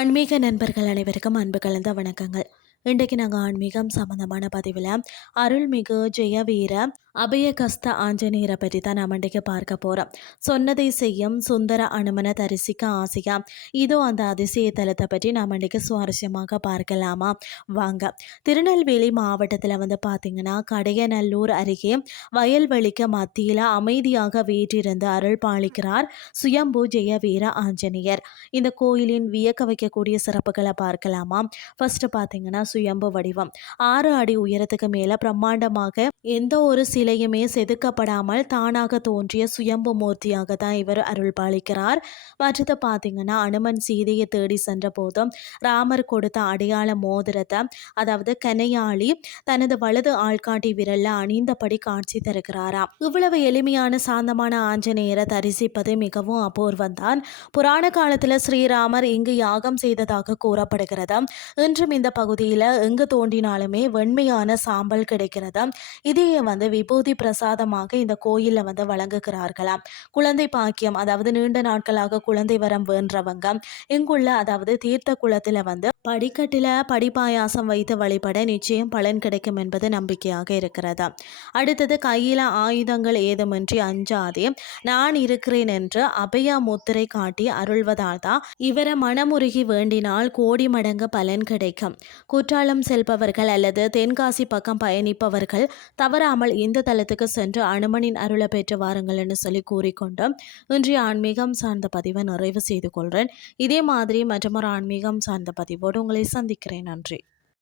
ஆன்மீக நண்பர்கள் அனைவருக்கும் அன்பு கலந்த வணக்கங்கள். இன்றைக்கு நாங்கள் ஆன்மீகம் சம்பந்தமான பதிவில் அருள்மிகு ஜெயவீர அபயகஸ்த ஆஞ்சநேயரை பற்றி தான் நாம் இன்றைக்கு பார்க்க போகிறோம். சொன்னதை செய்யும் சுந்தர அனுமனை தரிசிக்க ஆசையா? இதோ அந்த அதிசய தலத்தை பற்றி நாம் இன்றைக்கு சுவாரஸ்யமாக பார்க்கலாமா? வாங்க. திருநெல்வேலி மாவட்டத்தில் பார்த்தீங்கன்னா கடையநல்லூர் அருகே வயல்வெளிக்கு மத்தியில் அமைதியாக வீற்றிருந்து அருள் பாலிக்கிறார் சுயம்பு ஜெயவீர ஆஞ்சநேயர். இந்த கோயிலின் வியக்க வைக்கக்கூடிய சிறப்புகளை பார்க்கலாமா? ஃபர்ஸ்ட் பார்த்தீங்கன்னா சுயம்பு வடிவம் 6 அடி உயரத்துக்கு மேலே பிரம்மாண்டமாக எந்த ஒரு சிலையுமே செதுக்கப்படாமல் தானாக தோன்றிய சுயம்பு மூர்த்தியாக தான் இவர் அருள் பாலிக்கிறார். மற்றது பார்த்தீங்கன்னா அனுமன் சீதையை தேடி சென்ற போதும் ராமர் கொடுத்த அடையாள மோதிரத்தை, அதாவது கனையாளி, தனது வலது ஆள்காட்டி விரல்ல அணிந்தபடி காட்சி தருகிறாராம். இவ்வளவு எளிமையான சாந்தமான ஆஞ்சநேயரை தரிசிப்பது மிகவும் அபூர்வம்தான். புராண காலத்தில் ஸ்ரீராமர் இங்கு யாகம் செய்ததாக கூறப்படுகிறது. இன்றும் இந்த பகுதியில் எங்கு தோண்டினாலுமே வெண்மையான சாம்பல் கிடைக்கிறது. இதையே விபூதி பிரசாதமாக இந்த கோயிலில் வழங்குகிறார்களாம். குழந்தை பாக்கியம், அதாவது நீண்ட நாட்களாக குழந்தை வரம் வேண்டவங்க இங்குள்ள அதாவது தீர்த்த குளத்தில் படிக்கட்டில் படிப்பாயாசம் வைத்து வழிபட நிச்சயம் பலன் கிடைக்கும் என்பது நம்பிக்கையாக இருக்கிறது. அடுத்தது கையில் ஆயுதங்கள் ஏதுமின்றி அஞ்சாதே நான் இருக்கிறேன் என்று அபயா முத்திரை காட்டி அருள்வதால் தான் இவரை மனமுருகி வேண்டினால் கோடி மடங்கு பலன் கிடைக்கும். குற்றாலம் செல்பவர்கள் அல்லது தென்காசி பக்கம் பயணிப்பவர்கள் தவறாமல் இந்த தலத்துக்கு சென்று அனுமனின் அருளை பெற்று வாருங்கள் என்று சொல்லி கூறிக்கொண்டு இன்றைய ஆன்மீகம் சார்ந்த பதிவை நிறைவு செய்து கொள்கிறேன். இதே மாதிரி மற்றொரு ஆன்மீகம் சார்ந்த பதிவோடு உங்களை சந்திக்கிறேன். நன்றி.